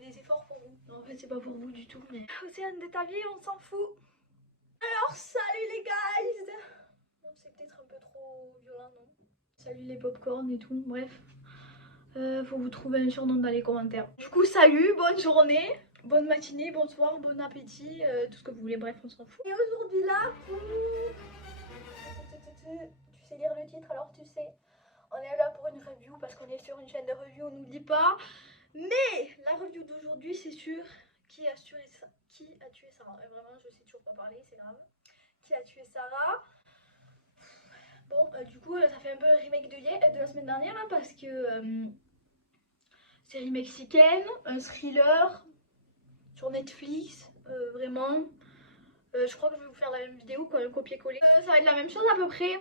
fais des efforts pour vous. Non, en fait c'est pas pour vous du tout, mais Océane de ta vie on s'en fout. Alors salut les guys. Non, c'est peut-être un peu trop violent, non? Salut les popcorn et tout, bref. Faut vous trouver un surnom dans les commentaires. Du coup salut, bonne journée, bonne matinée, bonsoir, bon appétit, tout ce que vous voulez, bref on s'en fout. Et aujourd'hui là, tu sais lire le titre alors tu sais. On est là pour une review parce qu'on est sur une chaîne de review, on n'oublie pas. Mais la review d'aujourd'hui c'est sur qui a tué Sarah. Vraiment je sais toujours pas parler, c'est grave. Qui a tué Sarah. Bon du coup ça fait un peu un remake de la semaine dernière hein, parce que série mexicaine, un thriller sur Netflix, vraiment. Je crois que je vais vous faire la même vidéo quand même copier-coller. Ça va être la même chose à peu près.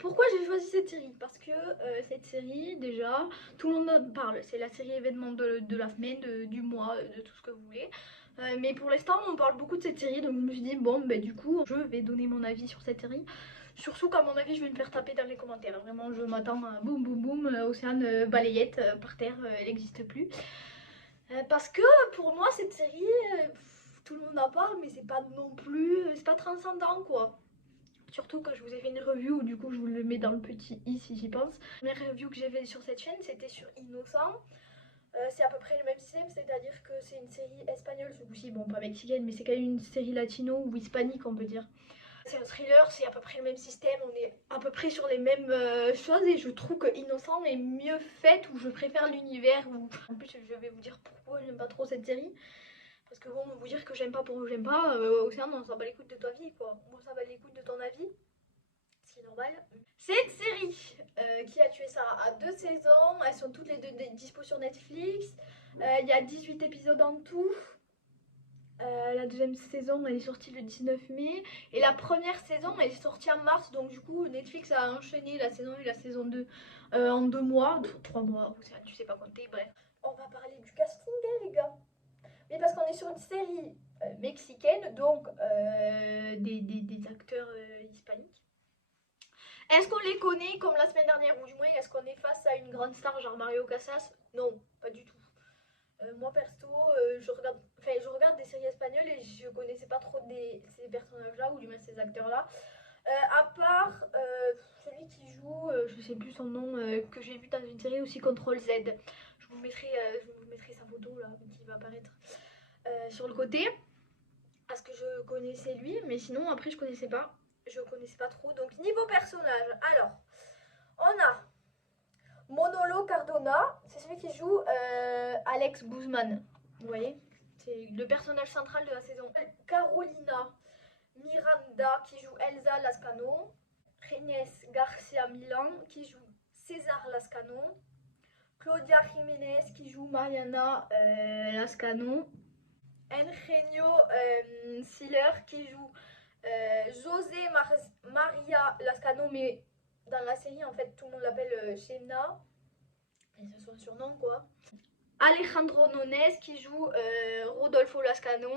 Pourquoi j'ai choisi cette série? Parce que cette série, déjà, tout le monde en parle. C'est la série événement de la semaine, du mois, de tout ce que vous voulez. Mais pour l'instant, on parle beaucoup de cette série, donc je me suis dit, bon, bah du coup, je vais donner mon avis sur cette série. Surtout qu'à mon avis, je vais me faire taper dans les commentaires. Vraiment, je m'attends à boum boum boum, Océane balayette par terre, elle n'existe plus. Parce que pour moi, cette série, tout le monde en parle, mais c'est pas non plus, c'est pas transcendant quoi. Surtout que je vous ai fait une review, du coup je vous le mets dans le petit i si j'y pense. La première review que j'ai fait sur cette chaîne c'était sur Innocent. C'est à peu près le même système, c'est-à-dire que c'est une série espagnole, ce coup-ci, bon pas mexicaine, mais c'est quand même une série latino ou hispanique on peut dire. C'est un thriller, c'est à peu près le même système, on est à peu près sur les mêmes choses et je trouve que Innocent est mieux faite ou je préfère l'univers. En plus je vais vous dire pourquoi j'aime pas trop cette série. Parce que bon, vous dire que j'aime pas pour que j'aime pas, Océane, on s'en bat les couilles de ta vie quoi. Moi ça va les couilles de ton avis. C'est normal. Cette série qui a tué Sarah a 2 saisons, elles sont toutes les deux dispo sur Netflix. Il y a 18 épisodes en tout. La deuxième saison elle est sortie le 19 mai et la première saison elle est sortie en mars, donc du coup Netflix a enchaîné la saison 1 et la saison 2 en 2 mois, 3 mois, tu sais pas compter, bref. On va parler du casting hein, les gars. Mais parce qu'on est sur une série mexicaine, donc des acteurs hispaniques. Est-ce qu'on les connaît comme la semaine dernière ou du moins est-ce qu'on est face à une grande star genre Mario Casas? Non, pas du tout. Moi perso, je regarde des séries espagnoles et je connaissais pas trop ces personnages-là ou du moins ces acteurs-là. À part celui qui joue, je sais plus son nom, que j'ai vu dans une série aussi, Control Z. Je vous mettrai sa photo là qui va apparaître sur le côté. Parce que je connaissais lui, mais sinon après je connaissais pas. Je connaissais pas trop. Donc niveau personnage, alors on a Manolo Cardona, c'est celui qui joue Alex Guzman. Vous voyez, c'est le personnage central de la saison. Carolina Miranda qui joue Elsa Lascano. Renes Garcia Milan qui joue César Lascano. Claudia Jiménez qui joue Mariana Lascano. Eugenio Siller qui joue José Maria Lascano, mais dans la série en fait tout le monde l'appelle Shemna, et c'est son surnom quoi. Alejandro Nones qui joue Rodolfo Lascano.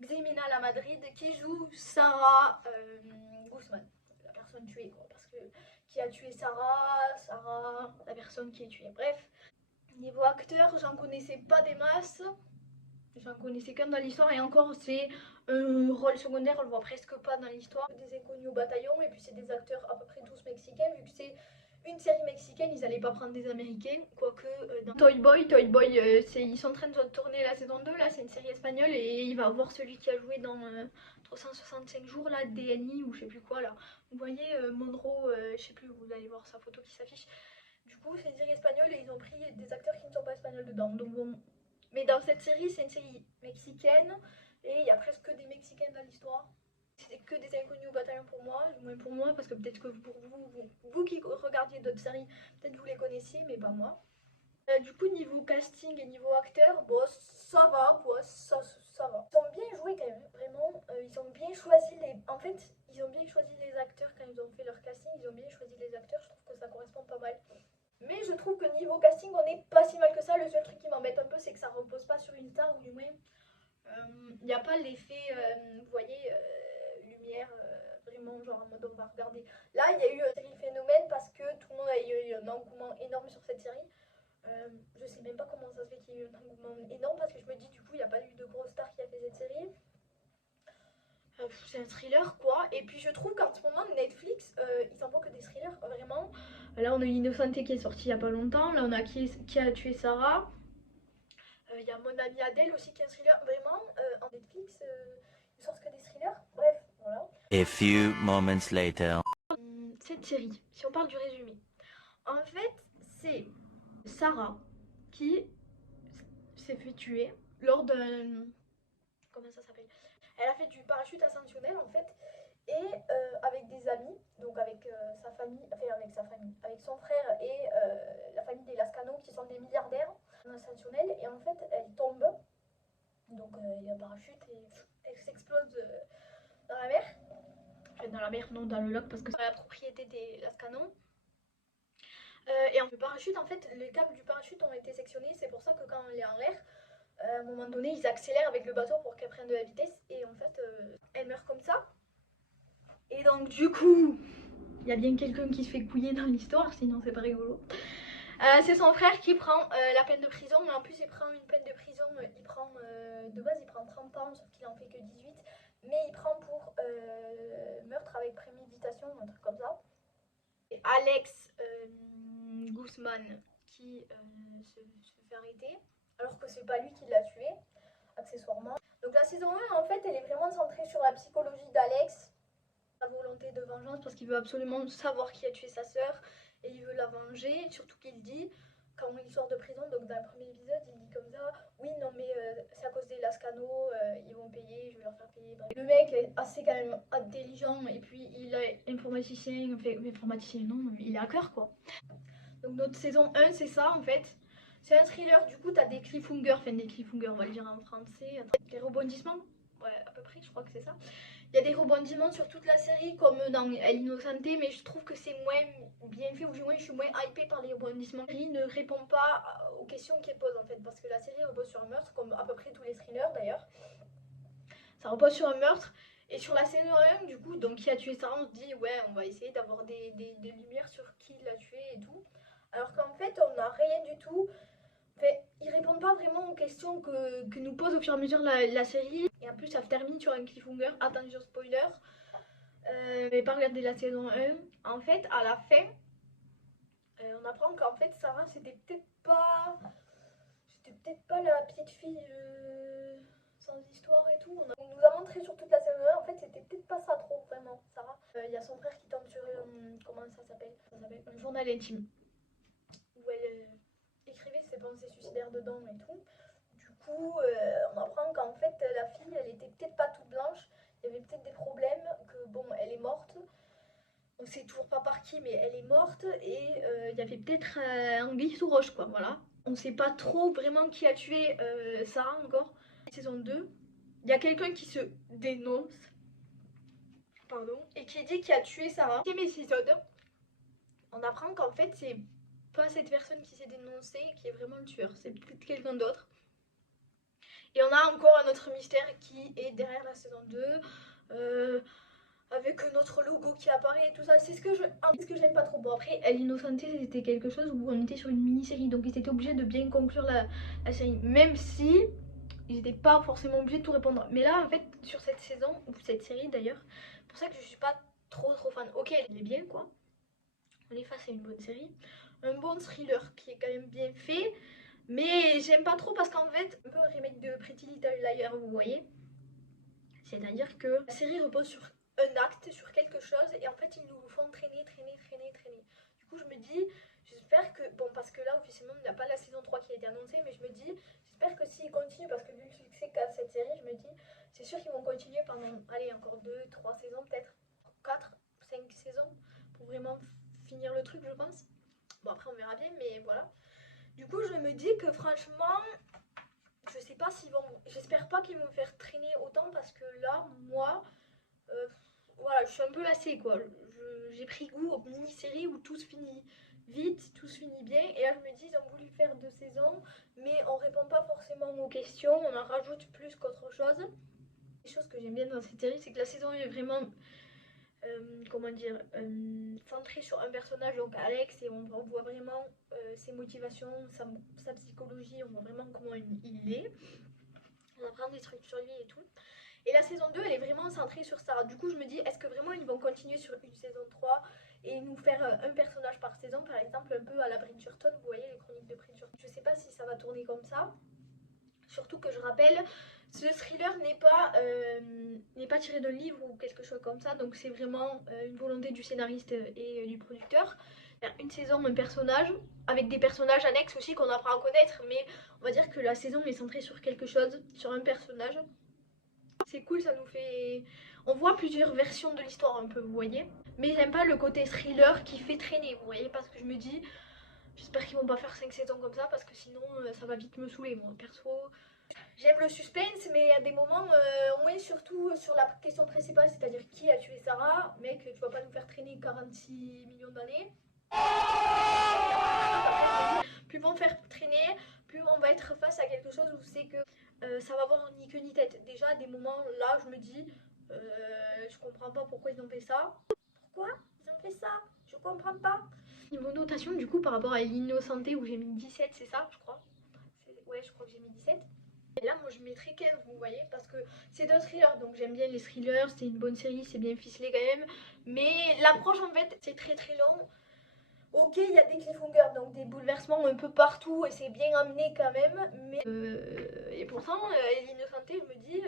Ximena La Madrid qui joue Sarah Guzman, la personne tuée quoi, parce que qui a tué Sarah, la personne qui est tuée. Bref, niveau acteur, j'en connaissais pas des masses. J'en connaissais qu'un dans l'histoire et encore c'est un rôle secondaire, on le voit presque pas dans l'histoire. Des inconnus au bataillon et puis c'est des acteurs à peu près tous mexicains vu que c'est une série mexicaine, ils allaient pas prendre des américains, quoique dans Toy Boy, ils sont en train de tourner la saison 2, là c'est une série espagnole et il va avoir celui qui a joué dans 365 jours là, DNI ou je sais plus quoi là. Vous voyez Monroe, je sais plus, vous allez voir sa photo qui s'affiche. Du coup c'est une série espagnole et ils ont pris des acteurs qui ne sont pas espagnols dedans, donc bon. Mais dans cette série, c'est une série mexicaine et il y a presque que des Mexicains dans l'histoire. C'est que des inconnus au bataillon pour moi, du moins pour moi, parce que peut-être que pour vous qui regardiez d'autres séries, peut-être vous les connaissiez, mais pas moi. Du coup, niveau casting et niveau acteur, bon, ça va, quoi, ça va. Ils ont bien joué quand même, vraiment. Ils ont bien choisi En fait, ils ont bien choisi les acteurs quand ils ont fait leur casting, ils ont bien choisi les acteurs, je trouve que ça correspond pas mal. Mais je trouve que niveau casting, on n'est pas si mal que ça. Le seul truc qui m'embête un peu, c'est que ça repose pas sur une star, ou du moins, il n'y a pas l'effet, vous voyez, lumière, vraiment, genre en mode on va regarder. Là, il y a eu une série phénomène parce que tout le monde a eu un engouement énorme sur cette série. Je sais même pas comment ça se fait qu'il y ait eu un engouement énorme parce que je me dis du coup il n'y a pas eu de grosse star qui a fait cette série. C'est un thriller quoi. Et puis je trouve qu'en ce moment Netflix ils envoient que des thrillers vraiment. Là on a Innocenté qui est sorti il y a pas longtemps. Là on a qui a tué Sarah. Il y a Mon ami Adèle aussi qui est un thriller. Vraiment en Netflix ils sortent que des thrillers. Bref voilà. A few moments later. Cette série, si on parle du résumé, en fait c'est Sarah qui s'est fait tuer lors d'un... Comment ça s'appelle? Elle a fait du parachute ascensionnel en fait. Et avec des amis, donc avec sa famille, enfin avec sa famille, avec son frère et la famille des Lascano qui sont des milliardaires ascensionnels. Et en fait, elle tombe, donc il y a un parachute et elle s'explose dans la mer. Enfin, dans la mer, non, dans le lac parce que c'est la propriété des Lascano. Et le parachute, en fait, les câbles du parachute ont été sectionnés. C'est pour ça que quand on est en l'air, à un moment donné, ils accélèrent avec le bateau pour qu'elle prenne de la vitesse. Et en fait, elle meurt comme ça. Et donc, du coup, il y a bien quelqu'un qui se fait couiller dans l'histoire, sinon c'est pas rigolo. C'est son frère qui prend la peine de prison, mais en plus il prend une peine de prison, il prend de base il prend 30 ans, sauf qu'il en fait que 18, mais il prend pour meurtre avec préméditation, un truc comme ça. Et Alex Guzman qui se fait arrêter, alors que c'est pas lui qui l'a tué, accessoirement. Donc la saison 1 en fait elle est vraiment centrée sur la psychologie d'Alex, sa volonté de vengeance parce qu'il veut absolument savoir qui a tué sa sœur et il veut la venger, surtout qu'il dit quand il sort de prison, donc dans le premier épisode il dit comme ça, oui non mais c'est à cause des Lascano, ils vont payer, je vais leur faire payer. Bref. Le mec est assez quand même intelligent et puis il est informaticien, enfin informaticien non, il est hacker quoi. Donc notre saison 1 c'est ça en fait. C'est un thriller, du coup t'as des cliffhangers, enfin des cliffhangers on va le dire en français, des rebondissements, ouais à peu près je crois que c'est ça. Il y a des rebondissements sur toute la série comme dans El Innocenté, mais je trouve que c'est moins bien fait, ou du moins je suis moins hypée par les rebondissements. La série ne répond pas aux questions qu'elle pose en fait, parce que la série repose sur un meurtre, comme à peu près tous les thrillers d'ailleurs. Ça repose sur un meurtre, et sur la saison 1, du coup, donc qui a tué Sarah, on se dit ouais, on va essayer d'avoir des lumières sur qui l'a tué et tout. Alors qu'en fait, on n'a rien du tout. Fait, ils répondent pas vraiment aux questions que nous pose au fur et à mesure la série. Et en plus, ça termine sur un cliffhanger. Attention, spoiler. Mais pas regarder la saison 1. En fait, à la fin, on apprend qu'en fait, Sarah, c'était peut-être pas la petite fille sans histoire et tout. On nous a montré sur toute la saison 1, en fait, c'était peut-être pas ça trop, vraiment, Sarah. Il y a son frère qui tombe sur, comment ça s'appelle un journal intime. Où elle écrivait ses pensées suicidaires dedans et tout. Du coup, on apprend qu'en fait, la fille, elle était peut-être pas toute blanche. Il y avait peut-être des problèmes, que bon, elle est morte. On sait toujours pas par qui, mais elle est morte. Et il y avait peut-être anguille sous roche, quoi, voilà. On sait pas trop vraiment qui a tué Sarah encore. Saison 2, il y a quelqu'un qui se dénonce, pardon, et qui dit qu'il a tué Sarah. Deuxième épisode, on apprend qu'en fait, c'est pas cette personne qui s'est dénoncée qui est vraiment le tueur, c'est peut-être quelqu'un d'autre. Et on a encore un autre mystère qui est derrière la saison 2, avec notre logo qui apparaît et tout ça. C'est ce que j'aime pas trop. Bon, après, El Innocenté, c'était quelque chose où on était sur une mini-série, donc ils étaient obligés de bien conclure la série, même si ils n'étaient pas forcément obligés de tout répondre. Mais là, en fait, sur cette saison, ou cette série d'ailleurs, pour ça que je suis pas trop fan. Ok, elle est bien quoi. On est face à une bonne série. Un bon thriller qui est quand même bien fait. Mais j'aime pas trop parce qu'en fait, un peu un remake de Pretty Little Liars, vous voyez. C'est-à-dire que la série repose sur un acte, sur quelque chose, et en fait ils nous font traîner. Du coup je me dis, j'espère que, bon parce que là officiellement il n'y a pas la saison 3 qui a été annoncée, mais je me dis, j'espère que s'ils continuent, parce que vu le succès qu'a cette série, je me dis, c'est sûr qu'ils vont continuer pendant, allez, encore 2, 3 saisons peut-être, 4, 5 saisons, pour vraiment finir le truc je pense. Bon après on verra bien, mais voilà. Du coup je me dis que franchement, je sais pas s'ils vont. J'espère pas qu'ils vont me faire traîner autant parce que là, moi, voilà, je suis un peu lassée quoi. J'ai pris goût aux mini-séries où tout se finit vite, tout se finit bien. Et là, je me dis, ils ont voulu faire 2 saisons, mais on répond pas forcément aux questions, on en rajoute plus qu'autre chose. Les choses que j'aime bien dans cette série, c'est que la saison 1 est vraiment comment dire, centré sur un personnage, donc Alex, et on voit vraiment ses motivations, sa psychologie, on voit vraiment comment il est. On apprend des trucs sur lui et tout. Et la saison 2, elle est vraiment centrée sur Sarah. Du coup, je me dis, est-ce que vraiment ils vont continuer sur une saison 3 et nous faire un personnage par saison, par exemple, un peu à la Bridgerton, vous voyez, les chroniques de Bridgerton. Je sais pas si ça va tourner comme ça. Surtout que je rappelle, ce thriller n'est pas tiré d'un livre ou quelque chose comme ça, donc c'est vraiment une volonté du scénariste et du producteur. Une saison, un personnage, avec des personnages annexes aussi qu'on apprend à connaître, mais on va dire que la saison est centrée sur quelque chose, sur un personnage. C'est cool, ça nous fait... On voit plusieurs versions de l'histoire un peu, vous voyez. Mais j'aime pas le côté thriller qui fait traîner, vous voyez, parce que je me dis... J'espère qu'ils vont pas faire 5 saisons comme ça, parce que sinon ça va vite me saouler, moi, perso. J'aime le suspense, mais à des moments, au moins surtout sur la question principale, c'est-à-dire qui a tué Sarah. Mec, tu vas pas nous faire traîner 46 millions d'années. Plus on va faire traîner, plus on va être face à quelque chose où c'est que ça va avoir ni queue ni tête. Déjà, à des moments, là, je me dis, je comprends pas pourquoi ils ont fait ça. Pourquoi ils ont fait ça? Je comprends pas. Niveau notation, du coup, par rapport à l'innocenté où j'ai mis 17, c'est ça, je crois. Ouais, je crois que j'ai mis 17. Et là, moi, je mettrais 15, vous voyez, parce que c'est un thriller, donc j'aime bien les thrillers, c'est une bonne série, c'est bien ficelé quand même. Mais l'approche, en fait, c'est très très long. Ok, il y a des cliffhangers, donc des bouleversements un peu partout, et c'est bien amené quand même. Mais et pourtant, l'innocenté, je me dis,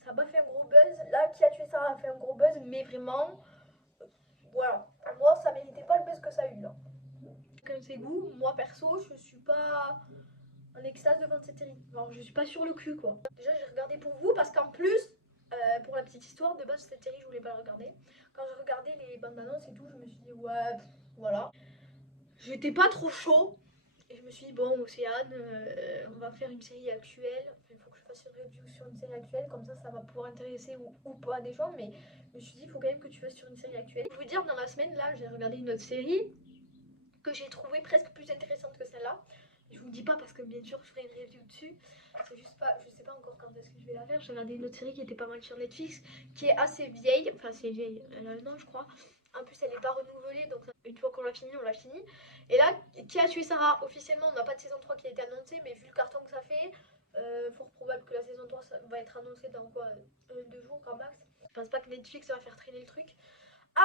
ça n'a pas fait un gros buzz. Là, qui a tué Sarah a fait un gros buzz, mais vraiment, voilà. Pour moi, ça méritait pas le buzz que ça a eu là. Comme ses goûts, moi perso, je suis pas en extase devant cette série. Alors, je suis pas sur le cul quoi. Déjà, j'ai regardé pour vous parce qu'en plus, pour la petite histoire, de base, cette série, je voulais pas la regarder. Quand j'ai regardé les bandes annonces et tout, je me suis dit, ouais, voilà. J'étais pas trop chaud. Et je me suis dit, bon, Océane, on va faire une série actuelle. Enfin, il faut que je fasse une review sur une série actuelle, comme ça va pouvoir intéresser ou pas des gens. Mais je me suis dit, il faut quand même que tu fasses sur une série actuelle. Je vous dire, dans la semaine, là, j'ai regardé une autre série que j'ai trouvée presque plus intéressante que celle-là. Je vous dis pas parce que bien sûr je ferai une review dessus. C'est juste pas, je sais pas encore quand est-ce que je vais la faire. J'ai regardé une autre série qui était pas mal sur Netflix, qui est assez vieille, enfin c'est vieille, elle a un an je crois. En plus elle n'est pas renouvelée, donc une fois qu'on l'a fini, on l'a fini. Et là, qui a tué Sarah? Officiellement on n'a pas de saison 3 qui a été annoncée, mais vu le carton que ça fait, fort probable que la saison 3 ça va être annoncée dans quoi, 2 jours grand max. Je pense pas que Netflix va faire traîner le truc.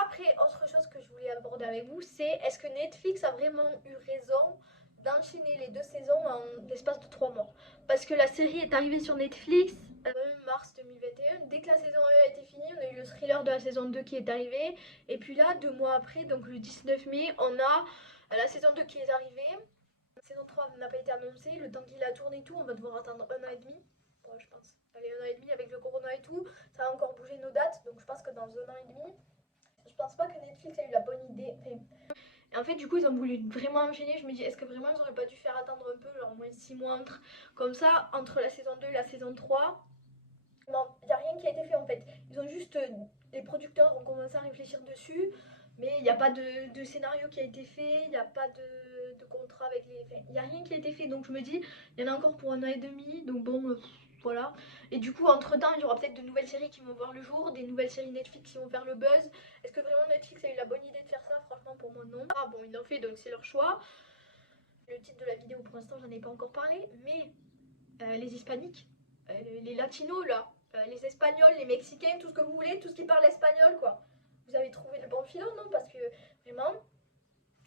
Après, autre chose que je voulais aborder avec vous, c'est est-ce que Netflix a vraiment eu raison d'enchaîner les 2 saisons en l'espace de 3 mois? Parce que la série est arrivée sur Netflix mars 2021. Dès que la saison 1 a été finie, on a eu le thriller de la saison 2 qui est arrivé. Et puis là, 2 mois après, donc le 19 mai, on a la saison 2 qui est arrivée. La saison 3 n'a pas été annoncée. Le temps qu'il a tourné et tout, on va devoir attendre 1 an et demi. Ouais, je pense. Allez, 1 an et demi avec le corona et tout. Ça a encore bougé nos dates. Donc je pense que dans 1 an et demi, je pense pas que Netflix a eu la bonne idée. Enfin, et en fait, du coup, ils ont voulu vraiment enchaîner. Je me dis, est-ce que vraiment ils auraient pas dû faire attendre un peu, genre au moins 6 mois entre. Comme ça, entre la saison 2 et la saison 3. Non, il n'y a rien qui a été fait en fait. Ils ont juste. Les producteurs ont commencé à réfléchir dessus. Mais il n'y a pas de scénario qui a été fait. Il n'y a pas de contrat avec les. Enfin, il n'y a rien qui a été fait. Donc je me dis, il y en a encore pour 1 an et demi. Donc bon. Voilà. Et du coup, entre temps, il y aura peut-être de nouvelles séries qui vont voir le jour, des nouvelles séries Netflix qui vont faire le buzz. Est-ce que vraiment Netflix a eu la bonne idée de faire ça? Franchement, pour moi, non. Ah bon, ils l'ont fait, donc c'est leur choix. Le titre de la vidéo, pour l'instant, j'en ai pas encore parlé, mais les hispaniques, les latinos, là, les espagnols, les mexicains, tout ce que vous voulez, tout ce qui parle espagnol, quoi. Vous avez trouvé le bon filon, non? Parce que vraiment,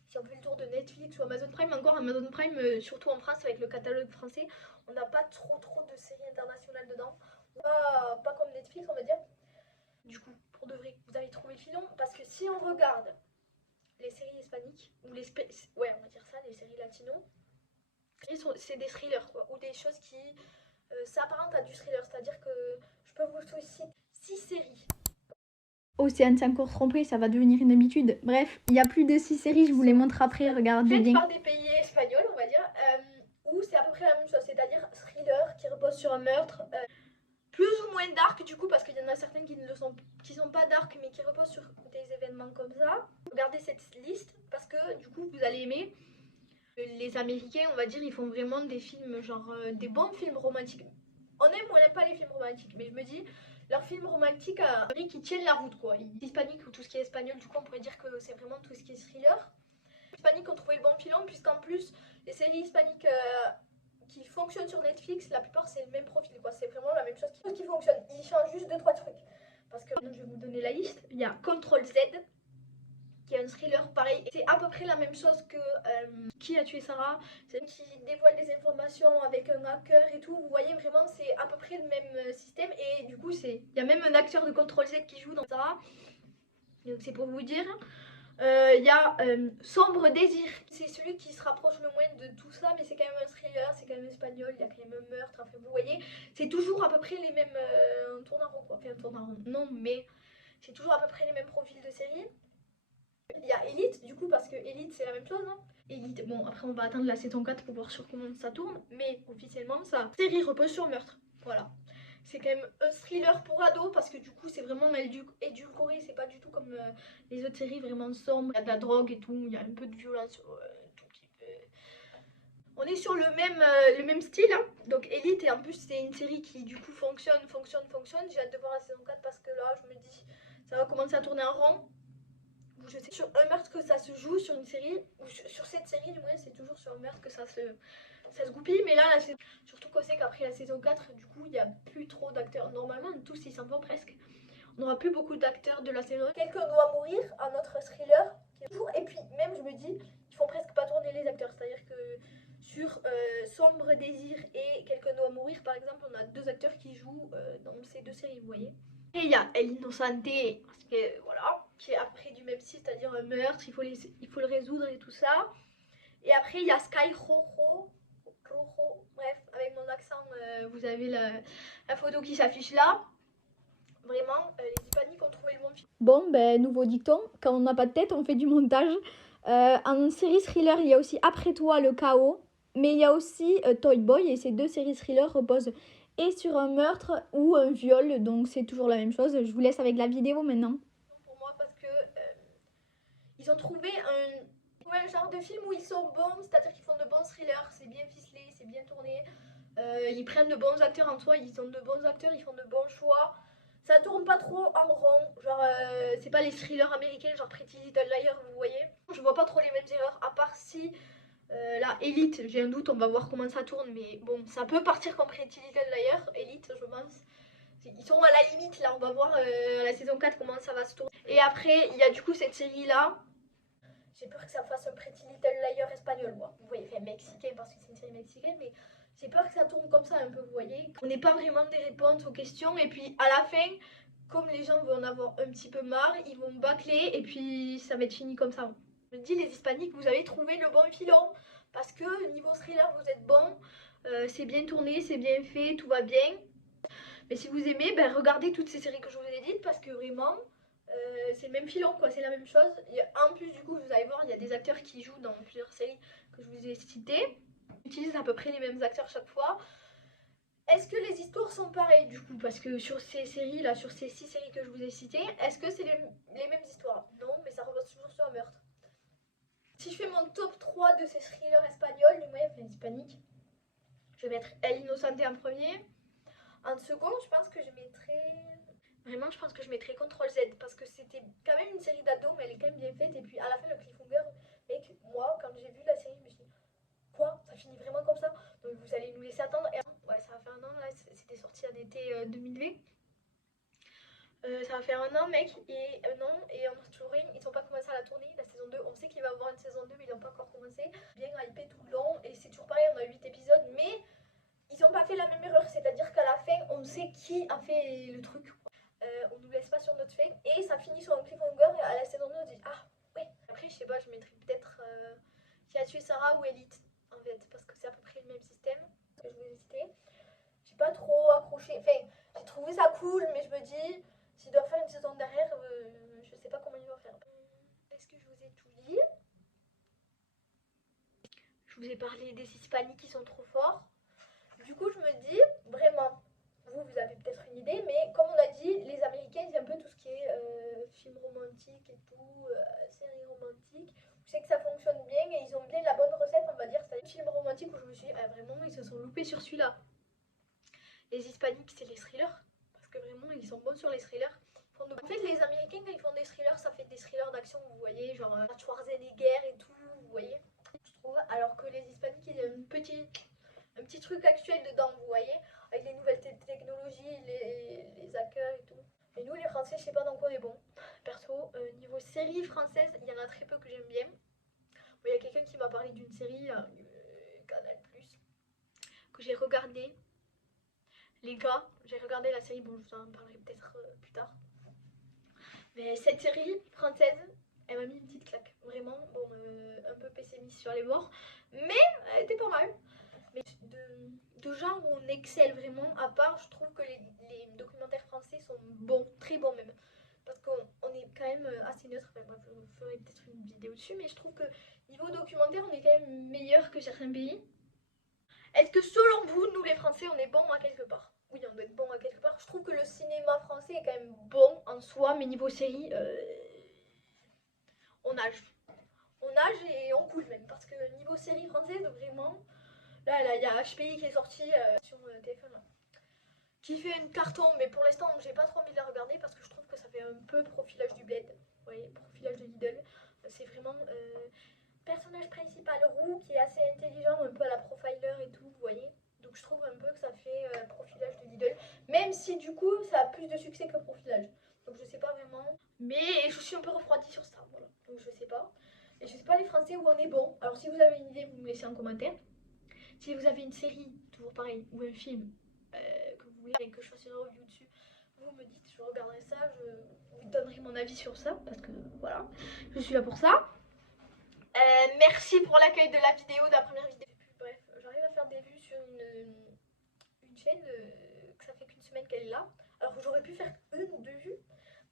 si on fait le tour de Netflix ou Amazon Prime, encore Amazon Prime, surtout en France avec le catalogue français, on n'a pas trop de séries internationales dedans. Pas comme Netflix, on va dire. Du coup, pour de vrai, vous avez trouvé le filon. Parce que si on regarde les séries hispaniques, ou ouais, on va dire ça, les séries latino, c'est des thrillers, quoi. Ou des choses qui s'apparentent à du thriller. C'est-à-dire que je peux vous citer 6 séries. Océane s'est encore trompée, ça va devenir une habitude. Bref, il y a plus de 6 séries, je vous les montre après, regardez Faites bien. par des pays espagnols, on va dire, où c'est à peu près la même chose, c'est-à-dire thriller qui repose sur un meurtre, plus ou moins dark du coup, parce qu'il y en a certains qui sont pas dark mais qui reposent sur des événements comme ça. Regardez cette liste parce que du coup vous allez aimer. Les Américains, on va dire, ils font vraiment des films genre des bons films romantiques. On aime ou on n'aime pas les films romantiques, mais je me dis, leurs films romantiques qui tiennent la route quoi. Hispanique ou tout ce qui est espagnol, du coup on pourrait dire que c'est vraiment tout ce qui est thriller. Les hispaniques ont trouvé le bon filon puisqu'en plus les séries hispaniques qui fonctionnent sur Netflix, la plupart c'est le même profil quoi, c'est vraiment la même chose qui fonctionne. Ils changent juste 2-3 trucs. Parce que je vais vous donner la liste. Il y a Control Z qui est un thriller pareil. C'est à peu près la même chose que Qui a tué Sarah. C'est qui dévoile des informations avec un hacker et tout. Vous voyez vraiment c'est à peu près le même système. Et du coup il y a même un acteur de Control Z qui joue dans Sarah. Donc c'est pour vous dire. Il y a Sombre Désir. C'est celui qui se rapproche le moins de tout ça. Mais c'est quand même un thriller. C'est quand même espagnol. Il y a quand même un meurtre. Enfin vous voyez. C'est toujours à peu près les mêmes... un tourne en rond quoi. Enfin un tourne en rond. Non mais c'est toujours à peu près les mêmes profils de série. Il y a Elite, du coup, parce que Elite c'est la même chose. Hein. Elite, bon, après on va attendre la saison 4 pour voir sur comment ça tourne, mais officiellement, sa série repose sur meurtre. Voilà. C'est quand même un thriller pour ados parce que du coup, c'est vraiment édulcoré, c'est pas du tout comme les autres séries vraiment sombres. Il y a de la drogue et tout, il y a un peu de violence, tout petit peu. On est sur le même style, hein. Donc Elite, et en plus, c'est une série qui du coup fonctionne. J'ai hâte de voir la saison 4 parce que là, je me dis, ça va commencer à tourner en rond. Je sais sur un meurtre que ça se joue sur une série, ou sur cette série du moins c'est toujours sur un meurtre que ça se goupille, mais là c'est surtout qu'on sait qu'après la saison 4 du coup il n'y a plus trop d'acteurs, normalement tous ils s'en vont presque, on n'aura plus beaucoup d'acteurs de la saison. Quelqu'un doit mourir, un autre thriller qui est toujours, et puis même je me dis ils font presque pas tourner les acteurs, c'est à dire que sur Sombre Désir et Quelqu'un doit mourir par exemple on a 2 acteurs qui jouent dans ces 2 séries vous voyez. Et il y a El Innocente, parce que voilà, qui est après du même style, c'est-à-dire un meurtre, il faut le résoudre et tout ça. Et après il y a Sky Rojo, bref, avec mon accent, vous avez la photo qui s'affiche là. Vraiment, les hispaniques ont trouvé le bon film. Bon, ben, nouveau dicton, quand on n'a pas de tête, on fait du montage. En série thriller, il y a aussi Après toi, le chaos. Mais il y a aussi Toy Boy, et ces 2 séries thriller reposent et sur un meurtre ou un viol, donc c'est toujours la même chose. Je vous laisse avec la vidéo maintenant. Pour moi, parce que ils ont trouvé un genre de film où ils sont bons, c'est-à-dire qu'ils font de bons thrillers, c'est bien ficelé, c'est bien tourné. Ils prennent de bons acteurs en soi, ils sont de bons acteurs, ils font de bons choix. Ça tourne pas trop en rond, genre c'est pas les thrillers américains genre Pretty Little Liars, vous voyez. Je vois pas trop les mêmes erreurs, à part si la Elite, j'ai un doute, on va voir comment ça tourne, mais bon, ça peut partir comme Pretty Little Liars, Elite je pense. Ils sont à la limite là, on va voir la saison 4 comment ça va se tourner. Et après, il y a du coup cette série là. J'ai peur que ça fasse un Pretty Little Liars espagnol, moi. Vous voyez, enfin mexicain parce que c'est une série mexicaine, mais j'ai peur que ça tourne comme ça un peu, vous voyez. On n'est pas vraiment des réponses aux questions, et puis à la fin, comme les gens vont en avoir un petit peu marre, ils vont bâcler, et puis ça va être fini comme ça. Je me dis, les hispaniques, vous avez trouvé le bon filon, parce que niveau thriller, vous êtes bon, c'est bien tourné, c'est bien fait, tout va bien. Mais si vous aimez, ben, regardez toutes ces séries que je vous ai dites, parce que vraiment... c'est le même filon quoi, c'est la même chose. En plus du coup vous allez voir il y a des acteurs qui jouent dans plusieurs séries que je vous ai citées. Ils utilisent à peu près les mêmes acteurs chaque fois. Est-ce que les histoires sont pareilles du coup? Parce que sur ces séries là, sur ces 6 séries que je vous ai citées, est-ce que c'est les mêmes histoires? Non, mais ça repose toujours sur un meurtre. Si je fais mon top 3 de ces thrillers espagnols, du moins enfin hispaniques, je vais mettre El Innocente en premier. En second, je pense que je mettrais... Vraiment, je pense que je mettrais Control Z parce que c'était quand même une série d'ados, mais elle est quand même bien faite. Et puis à la fin, le cliffhanger, mec, moi, quand j'ai vu la série, je me suis dit, quoi? Ça finit vraiment comme ça? Donc vous allez nous laisser attendre. Et ouais, ça va faire un an, là, c'était sorti en été 2020. Ça va faire un an, mec, et un an, et on a toujours rien. Ils n'ont pas commencé à la tourner, la saison 2. On sait qu'il va y avoir une saison 2, mais ils n'ont pas encore commencé. Bien hypé tout le long, et c'est toujours pareil, on a 8 épisodes, mais ils n'ont pas fait la même erreur. C'est-à-dire qu'à la fin, on sait qui a fait le truc. On nous laisse pas sur notre fin et ça finit sur un cliffhanger et à la saison 2 on dit ah ouais. Après je sais pas, je mettrais peut-être Qui a tué Sarah ou Elite en fait parce que c'est à peu près le même système que je vous ai cité. J'ai pas trop accroché, enfin j'ai trouvé ça cool mais je me dis s'ils doivent faire une saison derrière je sais pas comment ils vont faire. Est-ce que je vous ai tout dit? Je vous ai parlé des hispaniques qui sont trop forts. Du coup je me dis vraiment vous avez peut-être une idée, mais comme on a dit, les Américains, ils aiment un peu tout ce qui est film romantique et tout, série romantique. Je sais que ça fonctionne bien et ils ont bien la bonne recette, on va dire. C'est un film romantique où je me suis dit, ah, vraiment, ils se sont loupés sur celui-là. Les Hispaniques, c'est les thrillers. parce que vraiment ils sont bons sur les thrillers. En fait les Américains quand ils font des thrillers, ça fait des thrillers d'action, vous voyez, genre Schwarzenegger et tout, vous voyez, je trouve, alors que les Hispaniques ils ont un petit truc actuel dedans, vous voyez, avec les nouvelles technologies, les hackers et tout. Et nous les Français, je sais pas dans quoi on est bon. Perso, niveau série française, il y en a très peu que j'aime bien. Il y a quelqu'un qui m'a parlé d'une série, Canal+, que j'ai regardé. Les gars, j'ai regardé la série, bon je vous en parlerai peut-être plus tard. Mais cette série française, elle m'a mis une petite claque. Vraiment, bon, un peu pessimiste sur les bords, mais elle était pas mal. Mais de genre où on excelle vraiment, à part, je trouve que les documentaires français sont bons, très bons même. Parce qu'on est quand même assez neutre. Enfin, bref, je ferai peut-être une vidéo dessus, mais je trouve que niveau documentaire, on est quand même meilleur que certains pays. Est-ce que selon vous, nous les Français, on est bons à quelque part? Oui, on doit être bon à quelque part. Je trouve que le cinéma français est quand même bon en soi, mais niveau série, on nage. On nage et on coule même. Parce que niveau série française, vraiment, là, il y a HPI qui est sorti sur TF1 là, qui fait un carton, mais pour l'instant, j'ai pas trop envie de la regarder parce que je trouve que ça fait un peu profilage du bled. Vous voyez, profilage de Lidl. C'est vraiment personnage principal roux qui est assez intelligent, un peu à la profiler et tout, vous voyez. Donc je trouve un peu que ça fait profilage de Lidl, même si du coup ça a plus de succès que profilage. Donc je sais pas vraiment, mais je suis un peu refroidie sur ça, voilà. Donc je sais pas. Et je sais pas les Français où on est bon. Alors si vous avez une idée, vous me laissez en commentaire. Si vous avez une série, toujours pareil, ou un film que vous voulez que je fasse une review dessus, vous me dites, je regarderai ça, je vous donnerai mon avis sur ça, parce que voilà, je suis là pour ça. Merci pour l'accueil de la vidéo, de la première vidéo. Bref, j'arrive à faire des vues sur une chaîne que ça fait qu'une semaine qu'elle est là. Alors que j'aurais pu faire une ou deux vues.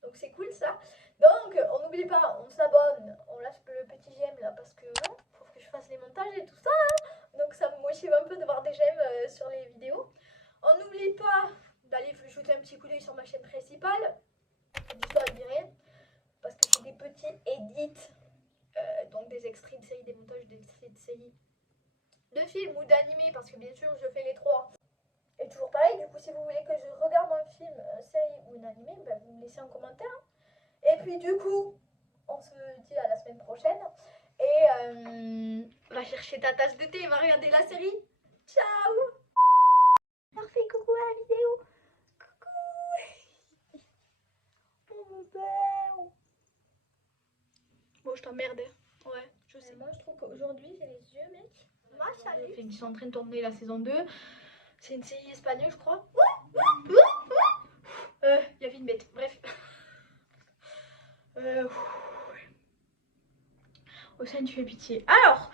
Donc c'est cool ça. Donc on n'oublie pas, on s'abonne, on lâche le petit j'aime là parce que bon, faut que je fasse les montages et tout ça. Hein. Donc ça me motive un peu de voir des j'aime sur les vidéos. On n'oublie pas d'aller jeter un petit coup d'œil sur ma chaîne principale. Du coup à virer. Parce que j'ai des petits edits. Donc des extraits de séries, des montages d'extraits de séries, de films ou d'animés, parce que bien sûr je fais les trois. Et toujours pareil, du coup si vous voulez que je regarde un film, une série ou un animé, ben, vous me laissez en commentaire. Et puis du coup, on se dit à la semaine prochaine. Et va chercher ta tasse de thé, va regarder la série. Ciao. Alors fais coucou à la vidéo. Coucou. Oh mon père. Bon, je t'emmerde. Ouais, je sais. Moi, je trouve qu'aujourd'hui, j'ai les yeux, mec. Salut. Ils sont en train de tourner la saison 2. C'est une série espagnole, je crois. Il y avait une bête. Bref. Océane, tu fais pitié. Alors.